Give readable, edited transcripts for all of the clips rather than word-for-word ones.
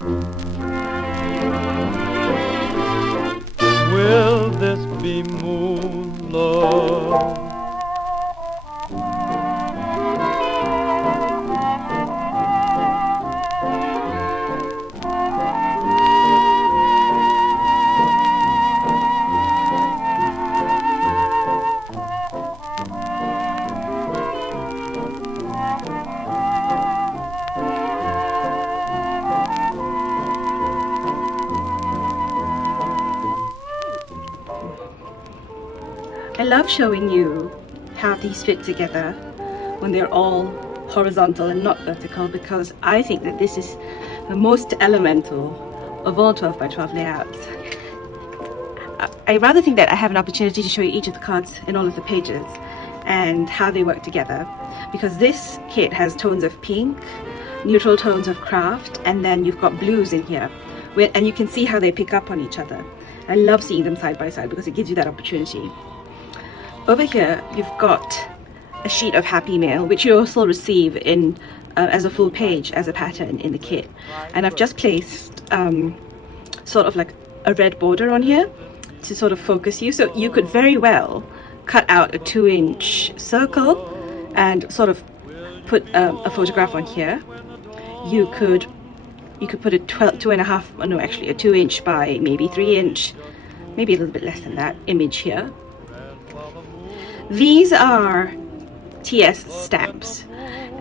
Will this be moon love? I love showing you how these fit together when they're all horizontal and not vertical, because I think that this is the most elemental of all 12 by 12 layouts. I rather think that I have an opportunity to show you each of the cards in all of the pages and how they work together, because this kit has tones of pink, neutral tones of craft, and then you've got blues in here, and you can see how they pick up on each other. I love seeing them side by side because it gives you that opportunity. Over here, you've got a sheet of happy mail, which you also receive in as a full page, as a pattern in the kit. And I've just placed sort of like a red border on here to sort of focus you. So you could very well cut out a 2-inch circle and sort of put a photograph on here. You could put a 2-inch by maybe 3-inch, maybe a little bit less than that, image here. These are TS stamps,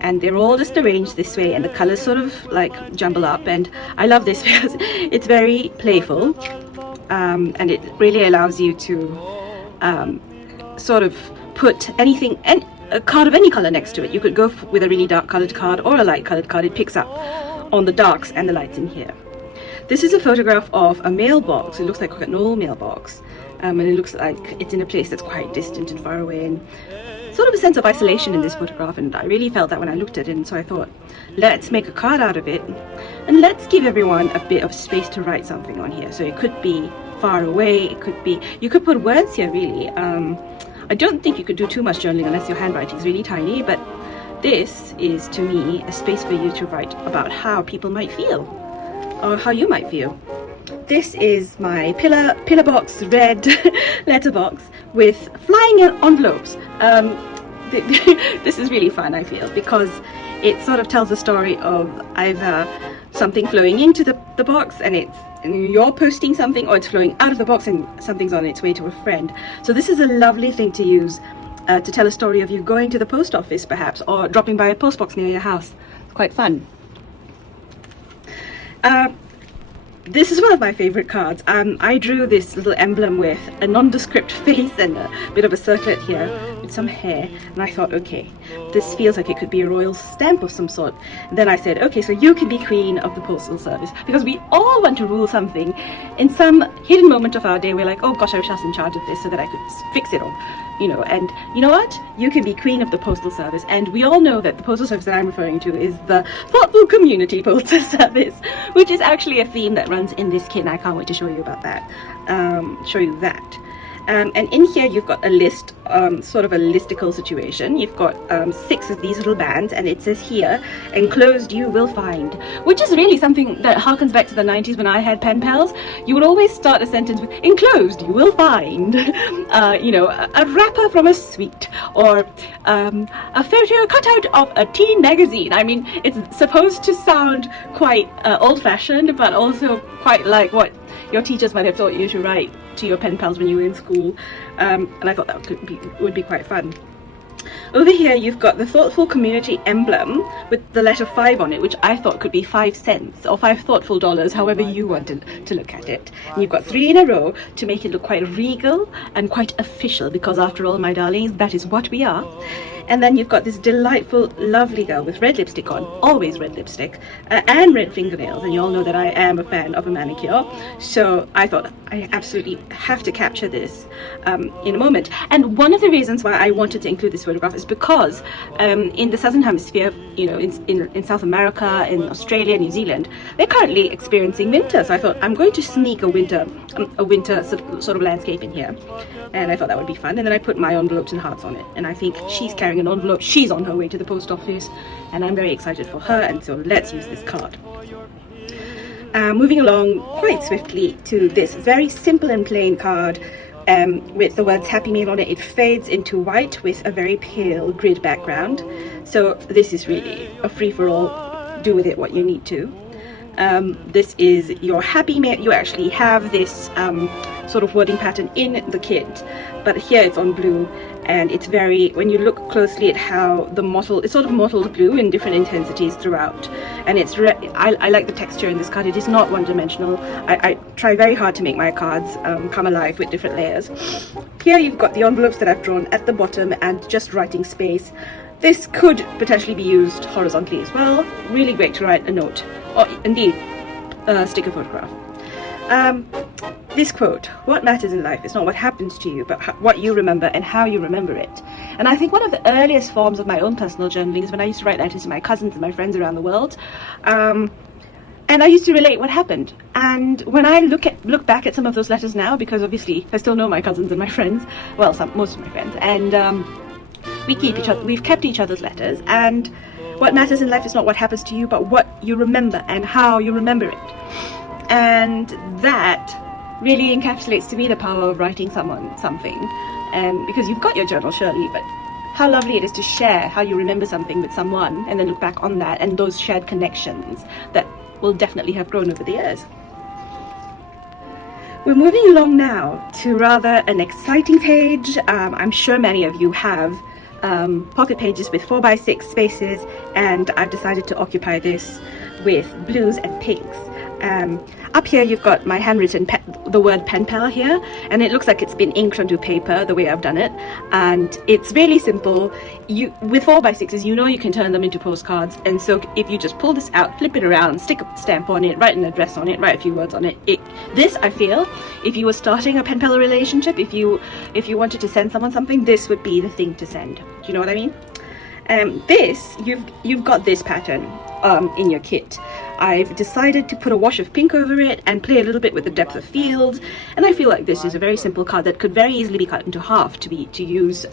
and they're all just arranged this way, and the colors sort of like jumble up, and I love this because it's very playful, and it really allows you to sort of put anything, and a card of any color next to it. You could go with a really dark colored card or a light colored card. It picks up on the darks and the lights in here. This is a photograph of a mailbox. It looks like an old mailbox, and it looks like it's in a place that's quite distant and far away, and sort of a sense of isolation in this photograph, and I really felt that when I looked at it, and so I thought, let's make a card out of it, and let's give everyone a bit of space to write something on here. So it could be far away, it could be, you could put words here really. I don't think you could do too much journaling unless your handwriting is really tiny, but this is, to me, a space for you to write about how people might feel, or how you might feel. This is my pillar box red letterbox with flying envelopes. This is really fun, I feel, because it sort of tells a story of either something flowing into the box and you're posting something, or it's flowing out of the box and something's on its way to a friend. So this is a lovely thing to use to tell a story of you going to the post office perhaps, or dropping by a post box near your house. It's quite fun. This is one of my favorite cards. I drew this little emblem with a nondescript face and a bit of a circlet here with some hair, and I thought, okay, this feels like it could be a royal stamp of some sort. And then I said, okay, so you can be queen of the postal service, because we all want to rule something. In some hidden moment of our day, we're like, oh gosh, I wish I was in charge of this so that I could fix it all, you know. And you know what? You can be queen of the postal service, and we all know that the postal service that I'm referring to is the Thoughtful Community Postal Service, which is actually a theme that runs in this kit, and I can't wait to show you about that. And in here you've got a list, sort of a listicle situation. You've got 6 of these little bands, and it says here, enclosed you will find, which is really something that harkens back to the 90s when I had pen pals. You would always start a sentence with, enclosed you will find, you know, a wrapper from a sweet, or a photo cutout of a teen magazine. I mean, it's supposed to sound quite old-fashioned, but also quite like what your teachers might have thought you to write to your pen pals when you were in school, and I thought that would be quite fun. Over here you've got the Thoughtful Community emblem with the letter 5 on it, which I thought could be 5 cents or 5 thoughtful dollars, however you wanted to look at it. And you've got 3 in a row to make it look quite regal and quite official, because after all, my darlings, that is what we are. And then you've got this delightful, lovely girl with red lipstick on, always red lipstick, and red fingernails. And you all know that I am a fan of a manicure. So I thought I absolutely have to capture this in a moment. And one of the reasons why I wanted to include this photograph is because in the Southern Hemisphere, you know, in South America, in Australia, New Zealand, they're currently experiencing winter. So I thought I'm going to sneak a winter sort of landscape in here. And I thought that would be fun. And then I put my envelopes and hearts on it. And I think she's carrying an envelope. She's on her way to the post office, and I'm very excited for her, and so let's use this card. Moving along quite swiftly to this very simple and plain card with the words Happy Meal on it. It fades into white with a very pale grid background. So this is really a free-for-all. Do with it what you need to. This is your Happy Meal. You actually have this sort of wording pattern in the kit, but here it's on blue, and it's very, when you look closely at how the mottled, it's sort of mottled blue in different intensities throughout, and it's I like the texture in this card. It is not one-dimensional. I try very hard to make my cards come alive with different layers. Here you've got the envelopes that I've drawn at the bottom and just writing space. This could potentially be used horizontally as well. Really great to write a note, or indeed stick a photograph. This quote, what matters in life is not what happens to you, but what you remember and how you remember it. And I think one of the earliest forms of my own personal journaling is when I used to write letters to my cousins and my friends around the world. And I used to relate what happened. And when I look back at some of those letters now, because obviously I still know my cousins and my friends, well, most of my friends, and we've kept each other's letters, and what matters in life is not what happens to you, but what you remember and how you remember it. And that really encapsulates to me the power of writing something, because you've got your journal surely, but how lovely it is to share how you remember something with someone and then look back on that and those shared connections that will definitely have grown over the years. We're moving along now to rather an exciting page. I'm sure many of you have pocket pages with 4x6 spaces, and I've decided to occupy this with blues and pinks. Up here you've got my handwritten the word pen pal here, and it looks like it's been inked onto paper the way I've done it, and it's really simple. With 4x6s, you know you can turn them into postcards, and so if you just pull this out, flip it around, stick a stamp on it, write an address on it, write a few words on it, this, I feel, if you were starting a pen pal relationship, if you wanted to send someone something, this would be the thing to send. Do you know what I mean? This, you've got this pattern in your kit. I've decided to put a wash of pink over it and play a little bit with the depth of field, and I feel like this is a very simple card that could very easily be cut into half to use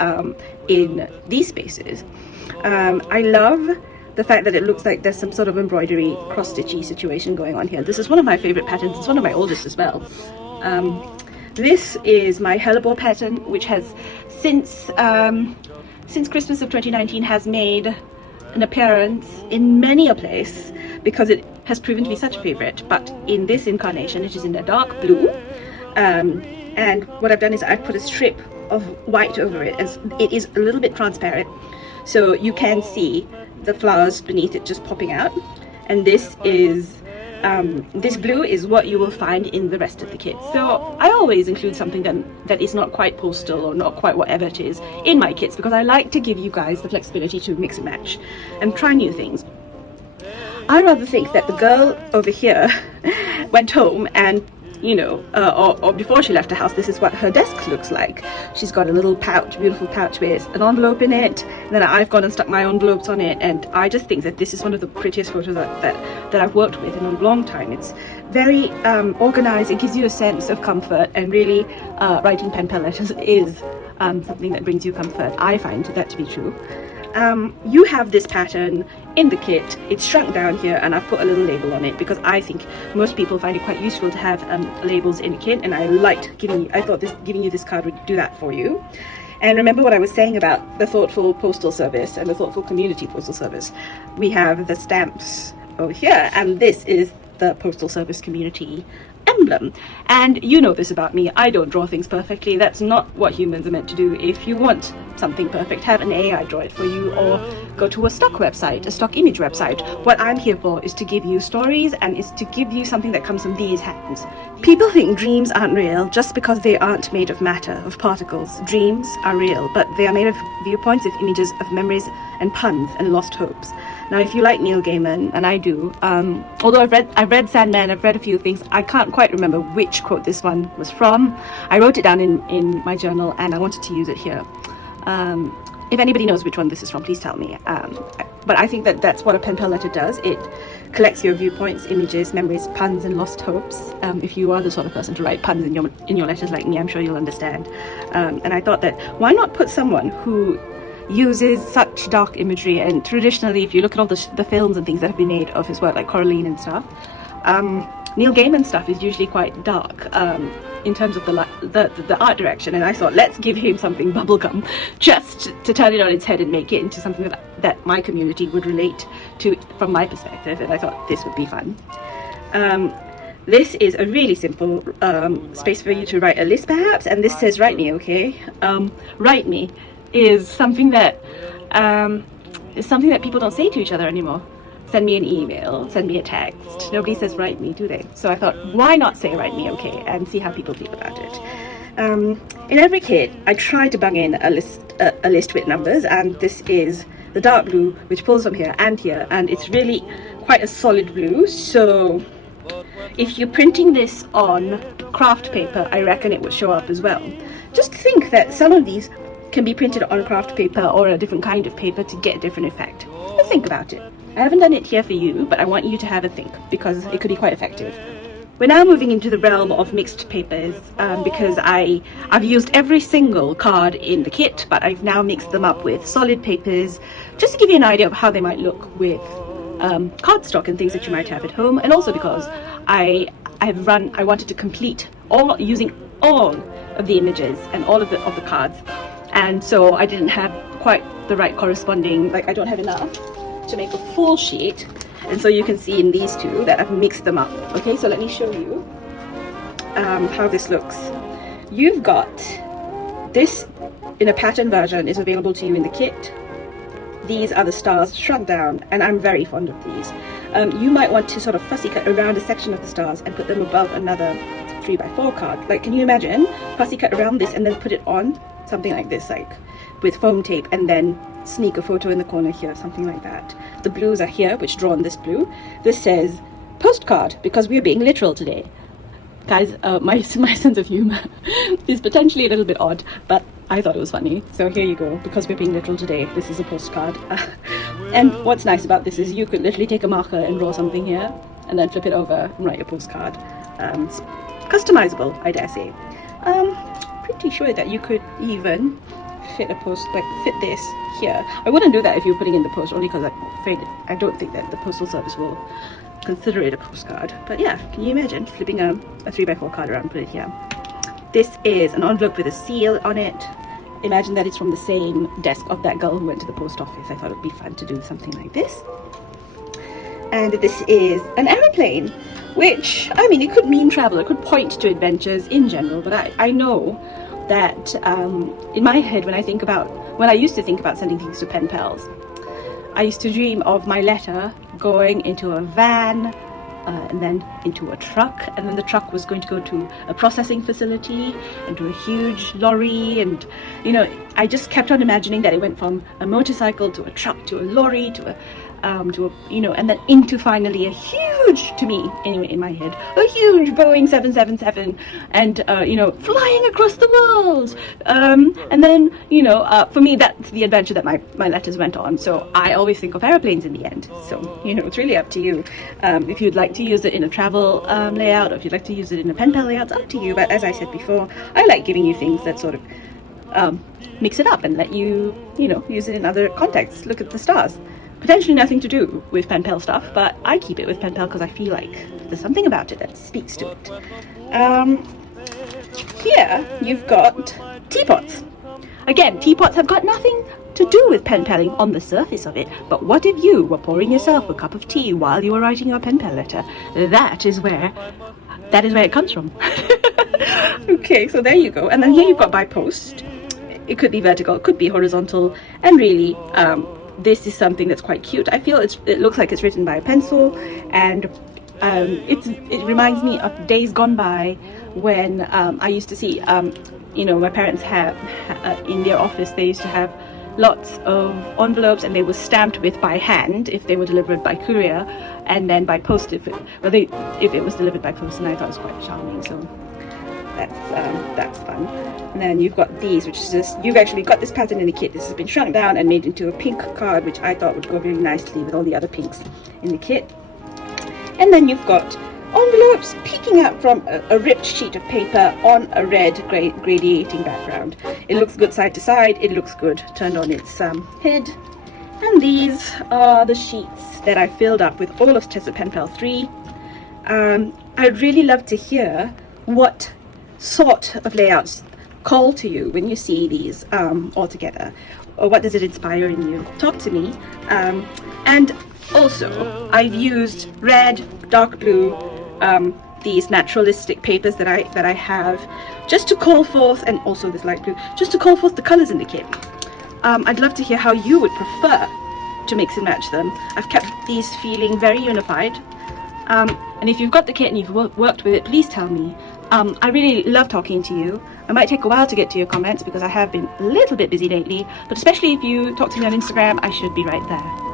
in these spaces. I love the fact that it looks like there's some sort of embroidery cross-stitchy situation going on here. This is one of my favorite patterns. It's one of my oldest as well. This is my hellebore pattern, which has since Christmas of 2019 has made an appearance in many a place because it has proven to be such a favorite. But in this incarnation, it is in a dark blue, and what I've done is I've put a strip of white over it, as it is a little bit transparent, so you can see the flowers beneath it just popping out. And this is this blue is what you will find in the rest of the kit. So I always include something that is not quite postal or not quite whatever it is in my kits, because I like to give you guys the flexibility to mix and match and try new things. I rather think that the girl over here went home and, you know, or before she left the house, this is what her desk looks like. She's got a little pouch, beautiful pouch with an envelope in it, and then I've gone and stuck my envelopes on it, and I just think that this is one of the prettiest photos that I've worked with in a long time. It's very organized. It gives you a sense of comfort, and really writing pen pal letters is something that brings you comfort. I find that to be true. You have this pattern in the kit. It's shrunk down here, and I've put a little label on it because I think most people find it quite useful to have labels in a kit, and I thought giving you this card would do that for you. And remember what I was saying about the thoughtful postal service and the thoughtful community postal service. We have the stamps over here, and this is the postal service community emblem. And you know this about me, I don't draw things perfectly. That's not what humans are meant to do. If you want something perfect, have an AI draw it for you, or go to a stock website, a stock image website. What I'm here for is to give you stories, and is to give you something that comes from these hands. People think dreams aren't real just because they aren't made of matter, of particles. Dreams are real, but they are made of viewpoints, of images, of memories and puns and lost hopes. Now, if you like Neil Gaiman, and I do, although I've read Sandman, I've read a few things, I can't quite remember which quote this one was from. I wrote it down in my journal, and I wanted to use it here. If anybody knows which one this is from, please tell me. But I think that that's what a pen pal letter does. It collects your viewpoints, images, memories, puns and lost hopes. If you are the sort of person to write puns in your letters like me, I'm sure you'll understand. And I thought that why not put someone who uses such dark imagery, and traditionally if you look at all the films and things that have been made of his work, like Coraline and stuff, Neil Gaiman stuff is usually quite dark in terms of the art direction, and I thought, let's give him something bubblegum, just to turn it on its head and make it into something that my community would relate to from my perspective, and I thought this would be fun. This is a really simple space for you to write a list perhaps, and this says write me, okay? Write me is something that people don't say to each other anymore. Send me an email, send me a text. Nobody says write me, do they? So I thought, why not say write me, okay, and see how people feel about it. In every kit, I try to bung in a list with numbers, and this is the dark blue, which pulls from here, and it's really quite a solid blue. So if you're printing this on craft paper, I reckon it would show up as well. Just think that some of these can be printed on craft paper or a different kind of paper to get a different effect. But think about it. I haven't done it here for you, but I want you to have a think, because it could be quite effective. We're now moving into the realm of mixed papers, because I've used every single card in the kit, but I've now mixed them up with solid papers, just to give you an idea of how they might look with cardstock and things that you might have at home, and also because I wanted to complete using all of the images and all of the cards, and so I didn't have quite the right corresponding, like I don't have enough to make a full sheet, and so you can see in these two that I've mixed them up. Okay, so let me show you how this looks. You've got this in a pattern version, is available to you in the kit. These are the stars shrunk down, and I'm very fond of these. You might want to sort of fussy cut around a section of the stars and put them above another 3x4 card. Like, can you imagine fussy cut around this and then put it on something like this, like with foam tape, and then sneak a photo in the corner here, something like that. The blues are here, which draw on this blue. This says postcard, because we're being literal today. Guys, my sense of humor is potentially a little bit odd, but I thought it was funny. So here you go, because we're being literal today, this is a postcard. And what's nice about this is you could literally take a marker and draw something here, and then flip it over and write a postcard. Customizable, I dare say. Pretty sure that you could even fit this here. I wouldn't do that if you were putting in the post, only because I don't think that the postal service will consider it a postcard. But yeah, can you imagine flipping a 3x4 card around and put it here? This is an envelope with a seal on it. Imagine that it's from the same desk of that girl who went to the post office. I thought it would be fun to do something like this. And this is an aeroplane, which, I mean, it could mean travel, it could point to adventures in general, but I know that in my head, when I used to think about sending things to pen pals, I used to dream of my letter going into a van, and then into a truck, and then the truck was going to go to a processing facility and to a huge lorry, and I just kept on imagining that it went from a motorcycle to a truck to a lorry to a and then into finally a huge, to me anyway in my head, a huge Boeing 777, and flying across the world, and then for me that's the adventure that my letters went on. So I always think of airplanes in the end. So it's really up to you if you'd like to use it in a travel layout, or if you'd like to use it in a pen pal layout. It's up to you, but as I said before, I like giving you things that sort of mix it up and let you use it in other contexts. Look at the stars. Potentially nothing to do with pen pal stuff, but I keep it with pen pal because I feel like there's something about it that speaks to it. Here you've got teapots. Again, teapots have got nothing to do with pen paling on the surface of it, but what if you were pouring yourself a cup of tea while you were writing your pen pal letter? That is where it comes from. Okay, so there you go. And then here you've got by post. It could be vertical, it could be horizontal, and really this is something that's quite cute. I feel it looks like it's written by a pencil, and it reminds me of days gone by when I used to see my parents have in their office, they used to have lots of envelopes, and they were stamped with by hand if they were delivered by courier, and then by post if it was delivered by post, and I thought it was quite charming. So that's fun. And then you've got these, which is just, you've actually got this pattern in the kit. This has been shrunk down and made into a pink card, which I thought would go very nicely with all the other pinks in the kit. And then you've got envelopes peeking out from a ripped sheet of paper on a red gradiating background. It looks good side to side, it looks good turned on its head. And these are the sheets that I filled up with all of Tess-A-Penpal-Three. I'd really love to hear what sort of layouts call to you when you see these all together, or what does it inspire in you? Talk to me. And also, I've used red, dark blue, these naturalistic papers that I have, just to call forth, and also this light blue, just to call forth the colors in the kit. I'd love to hear how you would prefer to mix and match them. I've kept these feeling very unified. And if you've got the kit and you've worked with it, please tell me. I really love talking to you. I might take a while to get to your comments because I have been a little bit busy lately, but especially if you talk to me on Instagram, I should be right there.